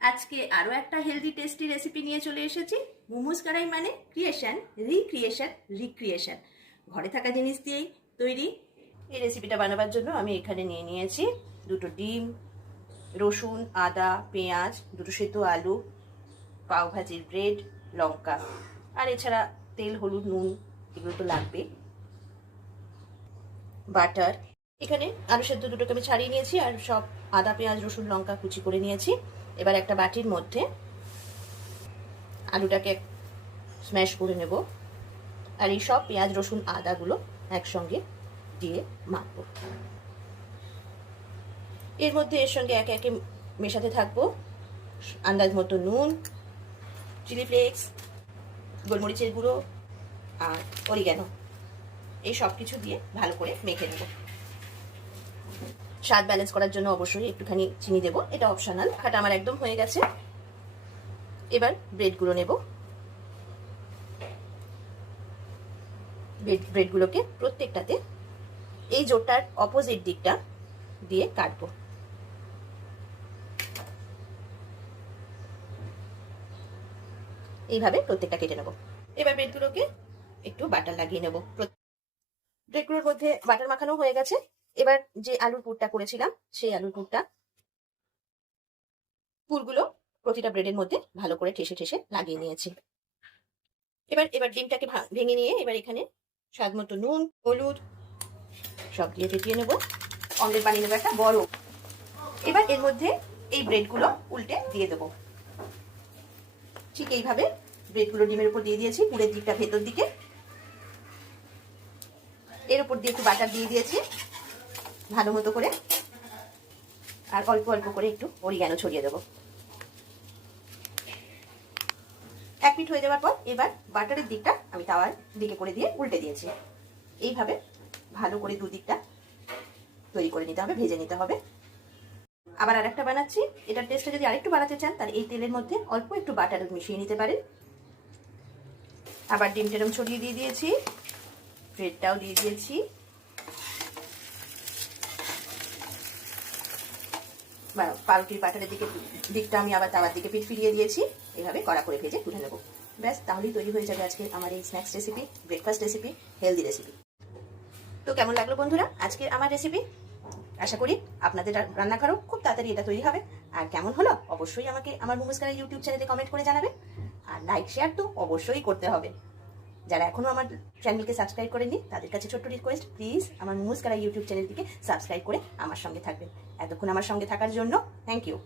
আজকে আরো একটা হেলদি টেস্টি রেসিপি নিয়ে চলে এসেছি। মোমোস কড়াই মানে ক্রিয়েশন, রিক্রিয়েশন, রিক্রিয়েশন। ঘরে থাকা জিনিস দিয়েই তৈরি। এই রেসিপিটা বানাবার জন্য আমি এখানে নিয়ে নিয়েছি দুটো ডিম, রসুন, আদা, পেঁয়াজ, দুটো সেদ্ধ আলু, পাও ভাজির ব্রেড, লঙ্কা, আর এছাড়া তেল, হলুদ, নুন এগুলো তো লাগবে। বাটার। এখানে আলু সেদ্ধ দুটোকে আমি ছাড়িয়ে নিয়েছি আর সব আদা, পেঁয়াজ, রসুন, লঙ্কা কুচি করে নিয়েছি। এবার একটা বাটির মধ্যে আলুটাকে স্ম্যাশ করে নেব আর এই সব পেঁয়াজ, রসুন, আদাগুলো একসঙ্গে দিয়ে মাখবো। এর মধ্যে এর সঙ্গে একে একে মেশাতে থাকবো আন্দাজ মতো নুন, চিলি ফ্লেক্স, গোলমরিচের গুঁড়ো আর অরিগ্যানো। এই সব কিছু দিয়ে ভালো করে মেখে নেব। স্বাদ ব্যালেন্স করার জন্য অবশ্যই একটুখানি চিনি দেবো, এটা অপশনাল। খাটা আমার একদম হয়ে গেছে। এবার ব্রেডগুলো নেব। ব্রেডগুলোকে প্রত্যেকটাতে এই জোটটার অপোজিট দিকটা দিয়ে কাটবো। এইভাবে প্রত্যেকটা কেটে নেব। এবার ব্রেডগুলোকে একটু বাটার লাগিয়ে নেব। ব্রেডগুলোর মধ্যে বাটার মাখানো হয়ে গেছে। এবার যে আলুর পুরটা করেছিলাম সেই আলুর পুরগুলো প্রতিটা ব্রেডের মধ্যে ভালো করে ঠেসে ঠেসে লাগিয়ে নিয়েছি। এবার ডিমটাকে ভেঙে নিয়ে এবার এখানে স্বাদ মতো নুন, হলুদ সব দিয়ে ফেটিয়ে নেব। অমলেট বানিয়ে নেবো একটা বড়। এবার এর মধ্যে এই ব্রেডগুলো উল্টে দিয়ে দেবো। ঠিক এইভাবে ব্রেডগুলো ডিমের উপর দিয়ে দিয়েছি, পুরের দিকটা ভেতর দিকে। এর উপর দিয়ে একটু বাটার দিয়ে দিয়েছি ভালো মতো করে, আর অল্প অল্প করে একটু অরিগ্যানো ছড়িয়ে দেবো। এক মিনিট হয়ে যাওয়ার পর এবার বাটারের দিকটা আমি তাওয়ার দিকে করে দিয়ে উল্টে দিয়েছি। এইভাবে ভালো করে দুদিকটা তৈরি করে নিতে হবে, ভেজে নিতে হবে। আবার আরেকটা বানাচ্ছি। এটার টেস্টটা যদি আরেকটু বাড়াতে চান তাহলে এই তেলের মধ্যে অল্প একটু বাটার মিশিয়ে নিতে পারেন। আবার ডিমটা এরকম ছড়িয়ে দিয়ে দিয়েছি, ব্রেডটাও দিয়ে দিয়েছি। পাউরুটির বাটারের দিকটা আমি আবার তাওয়ার দিকে পিঠ ফিরিয়ে দিয়েছি। এভাবে কড়া করে ভেজে তুলে নেবো। ব্যাস, তাহলেই তৈরি হয়ে যাবে আজকে আমার এই snacks recipe, breakfast recipe, healthy recipe. তো কেমন লাগলো বন্ধুরা আজকের আমার রেসিপি? আশা করি আপনাদের রান্নাঘরেও খুব তাড়াতাড়ি এটা তৈরি হবে। আর কেমন হলো অবশ্যই আমাকে আমার মোমোস কড়াই ইউটিউব চ্যানেলে কমেন্ট করে জানাবেন। আর লাইক শেয়ার তো অবশ্যই করতে হবে। যারা এখনো আমার চ্যানেলকে সাবস্ক্রাইব করেননি তাদের কাছে ছোট্ট রিকোয়েস্ট, প্লিজ আমার মোমোস কড়াই ইউটিউব চ্যানেলটিকে সাবস্ক্রাইব করে আমার সঙ্গে থাকবেন। এতক্ষণ আমার সঙ্গে থাকার জন্য থ্যাংক ইউ।